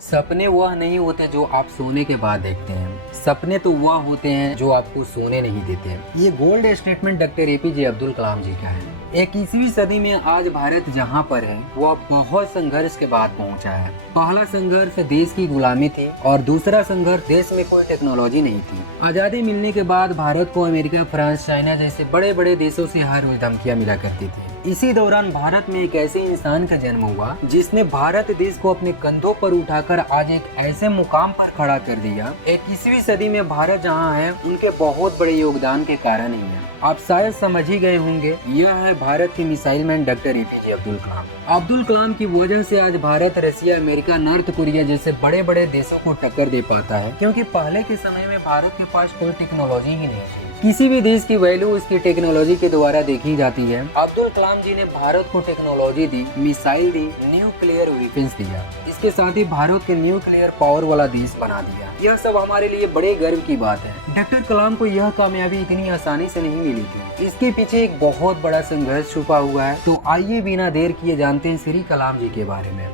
सपने वह नहीं होते जो आप सोने के बाद देखते हैं। सपने तो वह होते हैं जो आपको सोने नहीं देते। ये gold statement doctor APJ Abdul Kalam ji का है। 21वीं सदी में आज भारत जहाँ पर है वह बहुत संघर्ष के बाद पहुँचा है। पहला संघर्ष देश की गुलामी थी और दूसरा संघर्ष देश में कोई टेक्नोलॉजी नहीं थी। आजादी मिलने के बाद भारत को अमेरिका, फ्रांस, चाइना जैसे बड़े बड़े देशों से हर रोज धमकियाँ मिला करती थी। इसी दौरान भारत में एक ऐसे इंसान का जन्म हुआ जिसने भारत देश को अपने कंधों पर उठाकर आज एक ऐसे मुकाम पर खड़ा कर दिया। 21वीं सदी में भारत जहां है उनके बहुत बड़े योगदान के कारण ही है। आप शायद समझ ही गए होंगे, यह है भारत के missile man doctor APJ Abdul Kalam. Abdul Kalam की वजह से आज Bharat, Russia, America, North Korea जैसे बड़े बड़े देशों को टक्कर दे पाता है, क्योंकि पहले के समय में भारत के पास कोई टेक्नोलॉजी ही नहीं थी। किसी भी देश की वैल्यू उसकी टेक्नोलॉजी के द्वारा देखी जाती है। अब्दुल कलाम जी ने भारत को टेक्नोलॉजी दी, मिसाइल दी, न्यूक्लियर वेपन्स दिया। इसके साथ ही भारत के न्यूक्लियर पावर वाला देश बना दिया। यह सब हमारे लिए बड़े गर्व की बात है। डॉक्टर कलाम को यह कामयाबी इतनी आसानी से नहीं मिली थी। इसके पीछे एक बहुत बड़ा संघर्ष छुपा हुआ है। तो आइए बिना देर किए जानते हैं श्री कलाम जी के बारे में।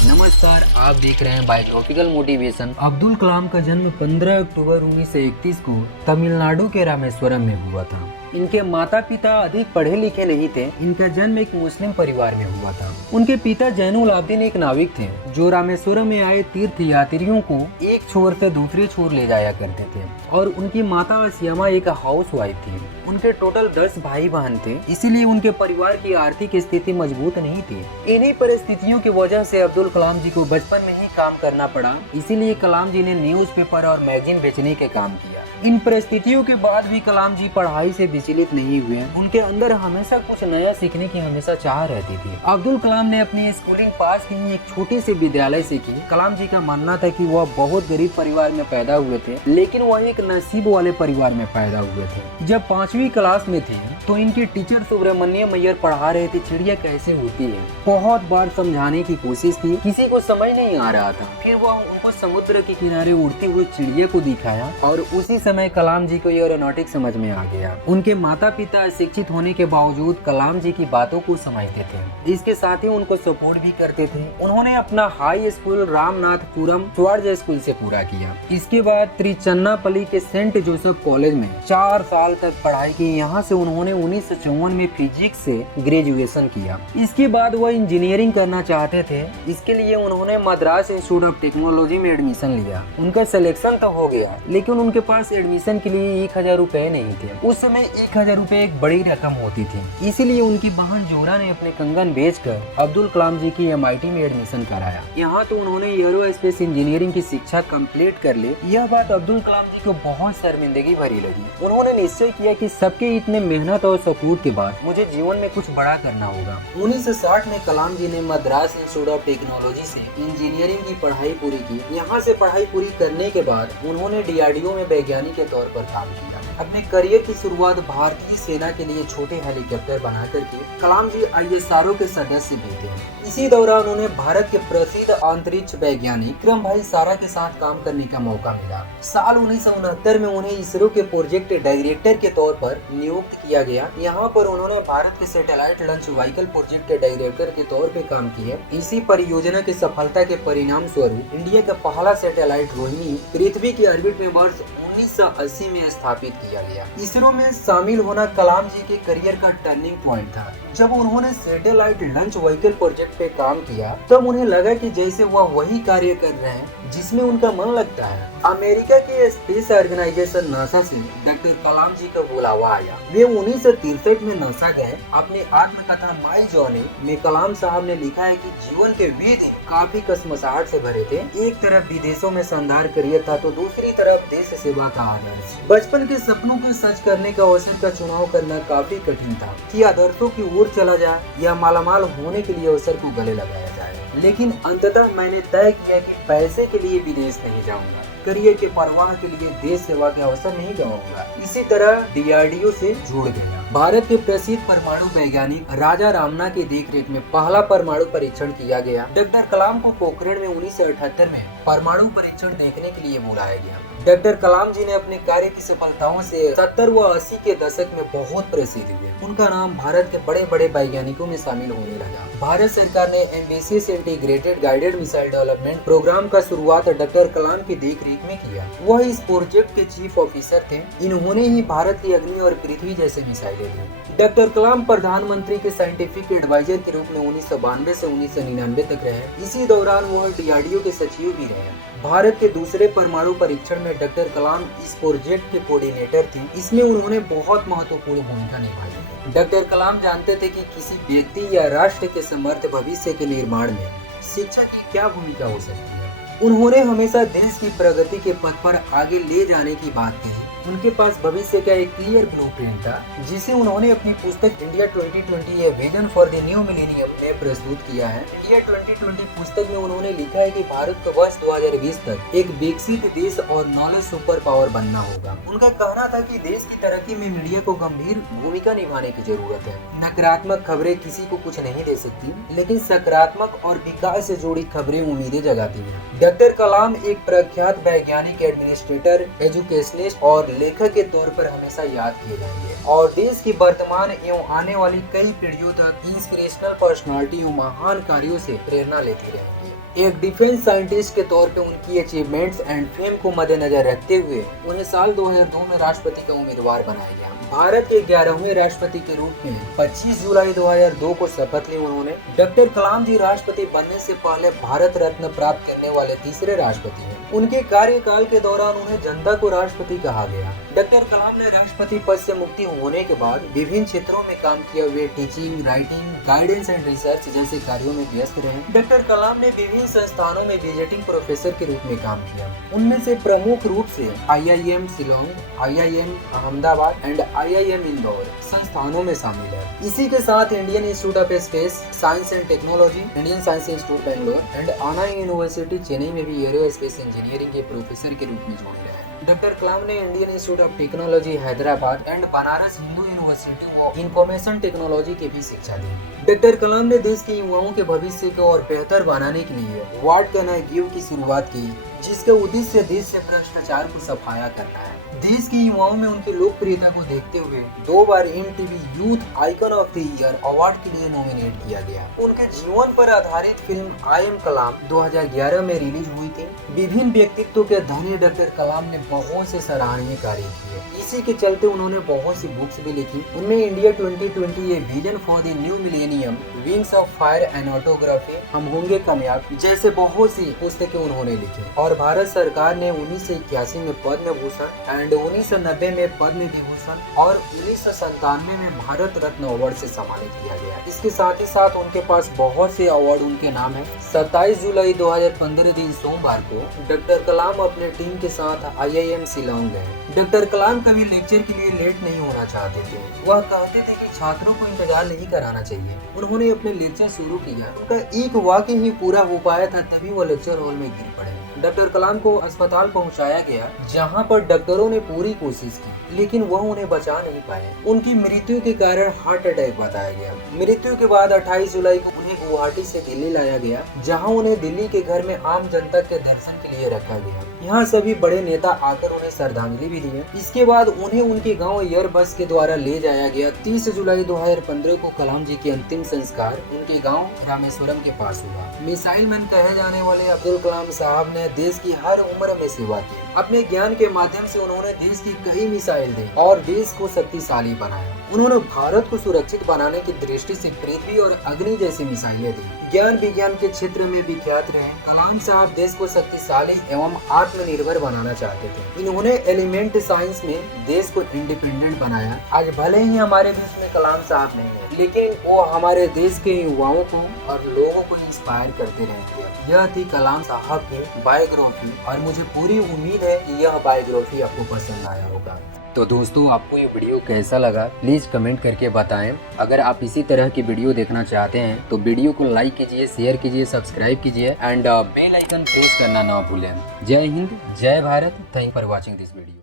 नमस्कार, आप देख रहे हैं बायोग्राफिकल मोटिवेशन। अब्दुल कलाम का जन्म 15 अक्टूबर 1931 को तमिलनाडु के रामेश्वरम में हुआ था। इनके माता पिता अधिक पढ़े लिखे नहीं थे। इनका जन्म एक मुस्लिम परिवार में हुआ था। उनके पिता जैनुल आब्दीन एक नाविक थे जो रामेश्वरम में आए तीर्थ यात्रियों को एक छोर से दूसरे छोर ले जाया करते थे, और उनकी माता श्यामा एक हाउस वाइफ थी। उनके टोटल 10 भाई बहन थे, इसीलिए उनके परिवार की आर्थिक स्थिति मजबूत नहीं थी। इन्हीं परिस्थितियों की वजह से अब्दुल कलाम जी को बचपन में ही काम करना पड़ा। इसीलिए कलाम जी ने न्यूज़पेपर और मैगजीन बेचने के काम किया। इन परिस्थितियों के बाद भी कलाम जी पढ़ाई से विचलित नहीं हुए। उनके अंदर हमेशा कुछ नया सीखने की हमेशा चाह रहती थी। अब्दुल कलाम ने अपनी स्कूलिंग पास की एक छोटे से विद्यालय से की। कलाम जी का मानना था कि वह बहुत गरीब परिवार में पैदा हुए थे, लेकिन वह एक नसीब वाले परिवार में पैदा हुए थे। जब 5वीं क्लास में थे तो इनके टीचर सुब्रमण्यम अय्यर पढ़ा रहे थे चिड़िया कैसे होती है। बहुत बार समझाने की कोशिश की, किसी को समझ नहीं आ रहा था। फिर वह उनको समुद्र के किनारे उड़ते हुए चिड़िया को दिखाया और उसी समय कलाम जी को एरोनॉटिक्स समझ में आ गया। उनके माता पिता शिक्षित होने के बावजूद कलाम जी की बातों को समझते थे। इसके साथ ही उनको सपोर्ट भी करते थे। उन्होंने अपना हाई स्कूल रामनाथपुरम स्वार्ज स्कूल से पूरा किया। इसके बाद त्रिचन्नापल्ली के सेंट जोसेफ कॉलेज में 4 साल तक पढ़ाई की। यहाँ से उन्होंने 1954 में फिजिक्स से ग्रेजुएशन किया। इसके बाद वह इंजीनियरिंग करना चाहते थे। इसके लिए उन्होंने मद्रास इंस्टीट्यूट ऑफ टेक्नोलॉजी में एडमिशन लिया। उनका सिलेक्शन तो हो गया, लेकिन उनके पास एडमिशन के लिए 1000 रुपए नहीं थे। उस समय 1000 रुपए एक बड़ी रकम होती थी। इसीलिए उनकी बहन जोरा ने अपने कंगन बेचकर अब्दुल कलाम जी की MIT में एडमिशन कराया। यहाँ तो उन्होंने एरोस्पेस इंजीनियरिंग की शिक्षा कंप्लीट कर ली। यह बात अब्दुल कलाम जी को बहुत शर्मिंदगी भरी लगी। उन्होंने निश्चय किया कि सबके इतने मेहनत और सपोर्ट के बाद मुझे जीवन में कुछ बड़ा करना होगा। 1960 में कलाम जी ने मद्रास इंस्टीट्यूट ऑफ टेक्नोलॉजी से इंजीनियरिंग की पढ़ाई पूरी की। यहाँ से पढ़ाई पूरी करने के बाद उन्होंने DRDO में वैज्ञानिक के तौर पर काम किया। अपने करियर की शुरुआत भारतीय सेना के लिए छोटे हेलीकॉप्टर बनाकर की। कलाम जी ISRO के सदस्य भी थे। इसी दौरान उन्हें भारत के प्रसिद्ध अंतरिक्ष वैज्ञानिक विक्रम भाई सारा के साथ काम करने का मौका मिला। साल 1969 में उन्हें इसरो के प्रोजेक्ट डायरेक्टर के तौर पर नियुक्त किया गया। यहाँ पर उन्होंने भारत के सैटेलाइट लॉन्च व्हीकल प्रोजेक्ट के डायरेक्टर के तौर पर काम किया। इसी परियोजना की सफलता के परिणाम स्वरूप इंडिया का पहला सैटेलाइट रोहिणी पृथ्वी की ऑर्बिट में वर्ष 1980 में स्थापित किया गया। इसरो में शामिल होना कलाम जी के करियर का टर्निंग पॉइंट था। जब उन्होंने सैटेलाइट लॉन्च व्हीकल प्रोजेक्ट पे काम किया तब उन्हें लगा कि जैसे वह वही कार्य कर रहे हैं जिसमें उनका मन लगता है। अमेरिका के स्पेस ऑर्गेनाइजेशन नासा से डॉक्टर कलाम जी का बुलावा आया। वे 1963 में नासा गए। अपने आत्मकथा माई जर्नी में कलाम साहब ने लिखा है कि जीवन के 20 दिन काफी कसमसाहट से भरे थे। एक तरफ विदेशों में शानदार करियर था तो दूसरी तरफ देश सेवा का आदर्श। बचपन के सपनों को सच करने का अवसर का चुनाव करना काफी कठिन था कि आदर्शों की ओर चला जाए या मालामाल होने के लिए अवसर को गले लगाया जाए। लेकिन अंततः मैंने तय किया कि पैसे के लिए विदेश नहीं जाऊंगा, करियर के परवाह के लिए देश सेवा के अवसर नहीं गवाऊंगा। इसी तरह DRDO से जुड़ गया। भारत के प्रसिद्ध परमाणु वैज्ञानिक राजा रामना की देखरेख में पहला परमाणु परीक्षण किया गया। डॉक्टर कलाम को पोखरण में 1978 में परमाणु परीक्षण देखने के लिए बुलाया गया। डॉक्टर कलाम जी ने अपने कार्य की सफलताओं से 70 व 80 के दशक में बहुत प्रसिद्ध हुए। उनका नाम भारत के बड़े बड़े वैज्ञानिकों में शामिल होने लगा। भारत सरकार ने ambitious integrated guided missile development programme का शुरुआत डॉक्टर कलाम की देखरेख में किया। वह इस प्रोजेक्ट के चीफ ऑफिसर थे। इन्होंने ही भारत की अग्नि और पृथ्वी जैसे मिसाइलें दी। डॉक्टर कलाम प्रधानमंत्री के साइंटिफिक एडवाइजर के रूप में 1992 से 1999 तक रहे। इसी दौरान वह DRDO के सचिव भी रहे। भारत के दूसरे परमाणु परीक्षण में डॉक्टर कलाम इस प्रोजेक्ट के कोऑर्डिनेटर थे। इसमें उन्होंने बहुत महत्वपूर्ण भूमिका निभाई। डॉक्टर कलाम जानते थे कि किसी व्यक्ति या राष्ट्र के समर्थ भविष्य के निर्माण में शिक्षा की क्या भूमिका हो सकती है। उन्होंने हमेशा देश की प्रगति के पथ पर आगे ले जाने की बात कही। उनके पास भविष्य का एक क्लियर ब्लूप्रिंट था, जिसे उन्होंने अपनी पुस्तक India 2020 a vision for the new millennium में प्रस्तुत किया है। इंडिया 2020 पुस्तक में उन्होंने लिखा है कि भारत को वर्ष 2020 तक एक विकसित देश और नॉलेज सुपर पावर बनना होगा। उनका कहना था कि देश की तरक्की में मीडिया को गंभीर भूमिका निभाने की जरूरत है। नकारात्मक खबरें किसी को कुछ नहीं दे सकती, लेकिन सकारात्मक और विकास से जुड़ी खबरें उम्मीदें जगाती हैं। डॉक्टर कलाम एक प्रख्यात वैज्ञानिक, एडमिनिस्ट्रेटर, एजुकेशनिस्ट और लेखक के तौर पर हमेशा याद किए जाएंगे और देश की वर्तमान एवं आने वाली कई पीढ़ियों तक इंस्पिरेशनल पर्सनालिटी एवं महान कार्यों से प्रेरणा लेती रहेंगी। एक डिफेंस साइंटिस्ट के तौर पे उनकी अचीवमेंट्स एंड फेम को मद्देनजर रखते हुए उन्हें साल 2002 में राष्ट्रपति का उम्मीदवार बनाया गया। भारत के 11वें राष्ट्रपति के रूप में 25 जुलाई 2002 को शपथ ली उन्होंने। डॉक्टर कलाम जी राष्ट्रपति बनने से पहले भारत रत्न प्राप्त करने वाले तीसरे राष्ट्रपति हैं। उनके कार्यकाल के दौरान उन्हें जनता को राष्ट्रपति कहा गया। डॉक्टर कलाम ने राष्ट्रपति पद से मुक्ति होने के बाद विभिन्न क्षेत्रों में काम किया हुए teaching, writing, guidance and research जैसे कार्यों में व्यस्त रहे। डॉक्टर कलाम ने विभिन्न संस्थानों में विजिटिंग प्रोफेसर के रूप में काम किया। उनमें से प्रमुख रूप से IIM Shillong, IIM Ahmedabad and IIM Indore संस्थानों में शामिल है। इसी के साथ Indian institute of space science and technology, Indian science institute Bangalore and आना यूनिवर्सिटी चेन्नई में भी एरोस्पेस इंजीनियरिंग के प्रोफेसर के रूप में जुड़े रहे। डॉक्टर कलाम ने Indian institute of technology Hyderabad and Banaras Hindu university of information technology की भी शिक्षा दी। डॉक्टर कलाम ने देश के युवाओं के भविष्य को और बेहतर बनाने के लिए व्हाट कैन आई गिव की शुरुआत की, जिसका उद्देश्य देश से भ्रष्टाचार को सफाया करना है। देश के युवाओं में उनकी लोकप्रियता को देखते हुए 2 बार MTV youth icon of the year award के लिए नॉमिनेट किया गया। उनके जीवन पर आधारित फिल्म आई एम कलाम 2011 में रिलीज हुई थी। विभिन्न व्यक्तित्व के धनी डॉक्टर कलाम ने बहुत से सराहनीय कार्य किए। इसी के चलते उन्होंने बहुत सी बुक्स भी लिखी। उनमें India 2020 a vision for the new millennium, wings of fire and autography, हम होंगे कामयाब जैसे बहुत सी पुस्तकें उन्होंने लिखी। और भारत सरकार ने 1981 में पद्म भूषण एंड 1990 में पद्म विभूषण और 1997 में भारत रत्न अवार्ड से सम्मानित किया गया। इसके साथ ही साथ उनके पास बहुत से अवार्ड उनके नाम है। 27 जुलाई 2015 दिन सोमवार को डॉक्टर कलाम अपने टीम के साथ IIM शिलोंग गए। डॉक्टर कलाम कभी लेक्चर के लिए लेट नहीं होना चाहते थे। वह कहते थे कि छात्रों को इंतजार नहीं कराना चाहिए। उन्होंने अपने लेक्चर शुरू किया, उनका एक वाक्य ही पूरा हो पाया था, तभी वो लेक्चर हॉल में गिर पड़े। डॉक्टर कलाम को अस्पताल पहुंचाया गया, जहां पर डॉक्टरों ने पूरी कोशिश की, लेकिन वह उन्हें बचा नहीं पाए। उनकी मृत्यु के कारण हार्ट अटैक बताया गया। मृत्यु के बाद 28 जुलाई को उन्हें गुवाहाटी से दिल्ली लाया गया, जहां उन्हें दिल्ली के घर में आम जनता के दर्शन के लिए रखा गया। यहाँ सभी बड़े नेता आकर उन्हें श्रद्धांजलि भी दी। इसके बाद उन्हें उनके गाँव एयर बस के द्वारा ले जाया गया। 30 जुलाई 2015 को कलाम जी के अंतिम संस्कार उनके गाँव रामेश्वरम के पास हुआ। मिसाइल मैन कहे जाने वाले अब्दुल कलाम साहब ने देश की हर उम्र में सेवा की। अपने ज्ञान के माध्यम से उन्होंने देश की कई मिसाइल दी और देश को शक्तिशाली बनाया। उन्होंने भारत को सुरक्षित बनाने की दृष्टि से पृथ्वी और अग्नि जैसी मिसाइलें दी। ज्ञान विज्ञान के क्षेत्र में विख्यात रहे। कलाम साहब देश को शक्तिशाली एवं आत्मनिर्भर बनाना चाहते थे। इन्होंने एलिमेंट साइंस में देश को इंडिपेंडेंट बनाया। आज भले ही हमारे देश में कलाम साहब नहीं है, लेकिन वो हमारे देश के युवाओं को और लोगों को इंस्पायर करते रहते हैं। यह थी कलाम साहब की बायोग्राफी और मुझे पूरी उम्मीद है कि यह बायोग्राफी आपको पसंद आया होगा। तो दोस्तों, आपको ये वीडियो कैसा लगा प्लीज कमेंट करके बताएं। अगर आप इसी तरह की वीडियो देखना चाहते हैं तो वीडियो को लाइक कीजिए, शेयर कीजिए, सब्सक्राइब कीजिए एंड बेल आइकन प्रेस करना ना भूलें। जय हिंद, जय Bharat. Thank for watching this video.